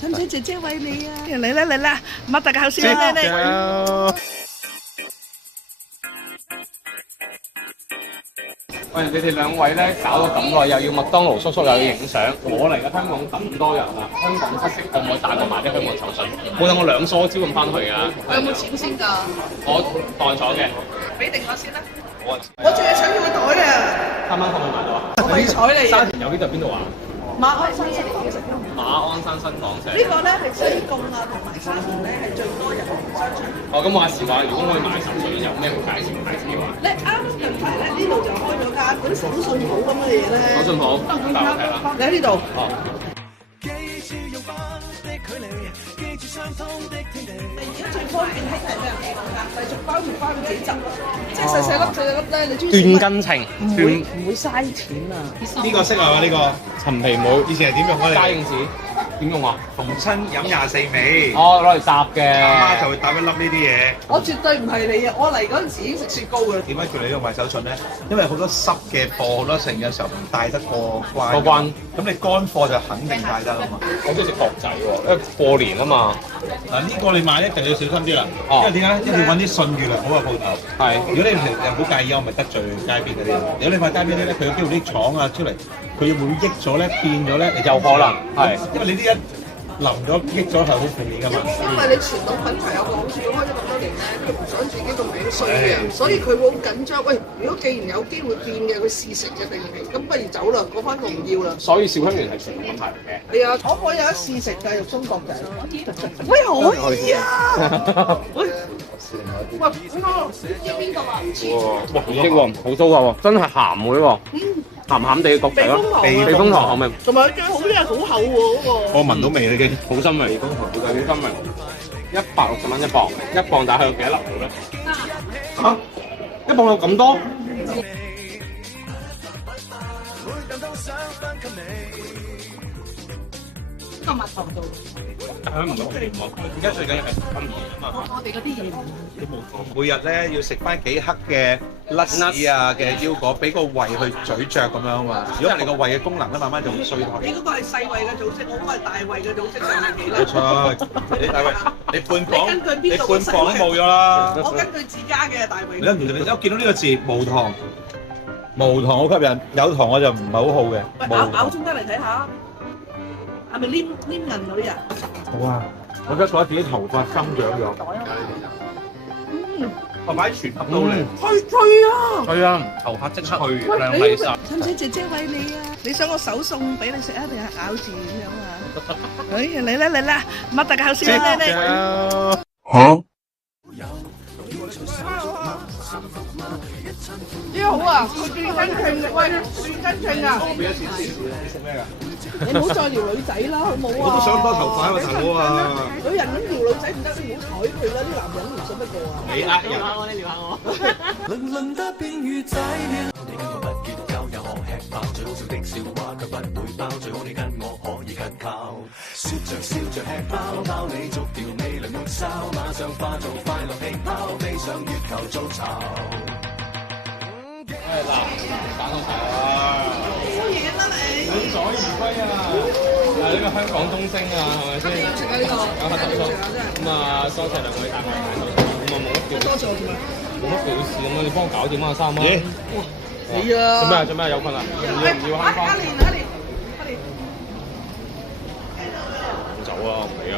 使唔使姐姐餵你啊？嚟啦嚟啦，擘大個口先啦你。喂，你哋兩位咧搞到咁耐，又要麥當勞叔叔又要影相，我嚟嘅香港咁多人啊，香港七色可唔可以帶我買啲香港手信？冇等我2梳蕉咁翻去㗎。我有冇錢先㗎？我代咗嘅。俾定我先啦。我淨係想要個袋啊3蚊可唔可以買到啊？我可以睬你啊。沙田有呢度邊度啊？馬鞍山新港城。馬鞍山新港城。呢個咧係西貢啊同埋沙田咧係最多人嘅商場。哦，咁我話時話，如果我去買手信，有咩好介紹啊？咧啱近排咧呢度就開咗間嗰啲手信鋪咁嘅嘢咧。手信鋪，你喺呢度。哦。而家最方便興係咩啊？係逐包自己執，即係細細粒咧，你中意斷斤秤，唔會嘥錢啊！呢個識係嘛？呢個陳皮妹，以前係點用啊？嘉應子點用啊？逢親飲24味，哦，攞嚟搭嘅。阿媽就會搭一粒呢啲嘢。我絕對唔係你啊！我嚟嗰陣時已經食雪糕㗎啦。點解叫你呢個賣手信咧？因為好多濕嘅貨，好多剩嘅時候唔帶得過關。過關。咁你乾貨就肯定帶得啦嘛。我中意食角仔喎，因為過年啊嘛。嗱呢個你買一定要小心啲啦，因為點解？一定要揾啲信譽良好嘅鋪頭。係。如如果你平時好介意，我咪得罪街邊嗰啲。如果你買街邊啲咧，佢有機會啲廠啊出嚟，佢會益咗咧，變咗咧，你有可能係。因為你呢一淋咗益咗係好負面㗎嘛。因為你傳統品牌有個好處，開咗咁多年咧，佢唔想自己個名衰嘅，所以佢會好緊張。喂，如果既然有機會變嘅，佢試食嘅定期，咁不如走啦，嗰番我唔要啦。所以小香園係傳統品牌嚟嘅。係啊，可唔可以有得試食㗎？肉鬆角仔。喂，可以啊！喂，呢個知邊個啊？唔知。哇，好識喎，好酥喎，真係鹹嘅喎。鹹鹹地嘅角仔咯，避風塘口味，同埋佢最好咧係好厚喎嗰個。我聞到味啦已經，好深味，好深味。160蚊一磅，一磅大概有幾多粒咧？嚇，一磅有咁多？個蜜糖做。香唔到甜喎，而家最緊要係咁甜啊嘛。我哋嗰啲嘢每日咧要食翻幾克嘅甩絲啊嘅腰果，俾個胃去咀嚼咁樣啊嘛。如果你個胃嘅功能咧，慢慢就會衰退。你嗰個係細胃嘅組織，我嗰個係大胃嘅組織，上係幾粒？冇錯，你大胃，你半磅，你根據邊度你半磅都冇咗啦。我根據自家嘅大胃。你一見到呢個字無糖，無糖好吸引，有糖我就唔係好好嘅。喂，咬中得嚟睇下，係咪黏韌嗰啲啊？哇！我而家覺得自己頭髮生長咗。我擺全盒都嚟。脆啊！係啊，頭髮即刻去亮你麗晒。使唔使姐姐餵你啊？你想我手送俾你食啊，定係咬住咁樣啊？哎呀，嚟啦嚟啦，擘大個口先啦你。嚇！呢個好啊，佢斷斤稱嘅，喂，斷斤稱啊！俾咗錢先，你食咩㗎？你唔好再撩女仔啦，好冇啊？我都想多頭髮啊，大佬啊！女人咁撩女仔唔得，你唔好睬佢啦，啲男人唔信得過啊！你呃人。你撩下我。輪輪得變魚仔了。你跟我不結交，也學吃飽，最好笑的笑話卻不會爆，最好你跟我可以緊靠。説着笑着吃飽飽，你逐條味蕾抹哨，馬上化做快樂氣泡，飛上月球做巢。嗱，打到齊啦！好嘢啦你！滿載而歸啊！呢個香港東星啊，係咪先？要食啊呢個，有黑頭叔。咁啊，多謝兩位大賣手信。咁啊冇乜多謝我做咩？冇乜表示咁啊，你幫我搞掂啊3蚊。係啊！做咩有困啊？唔要慳翻。阿蓮，唔走啊！唔理啊！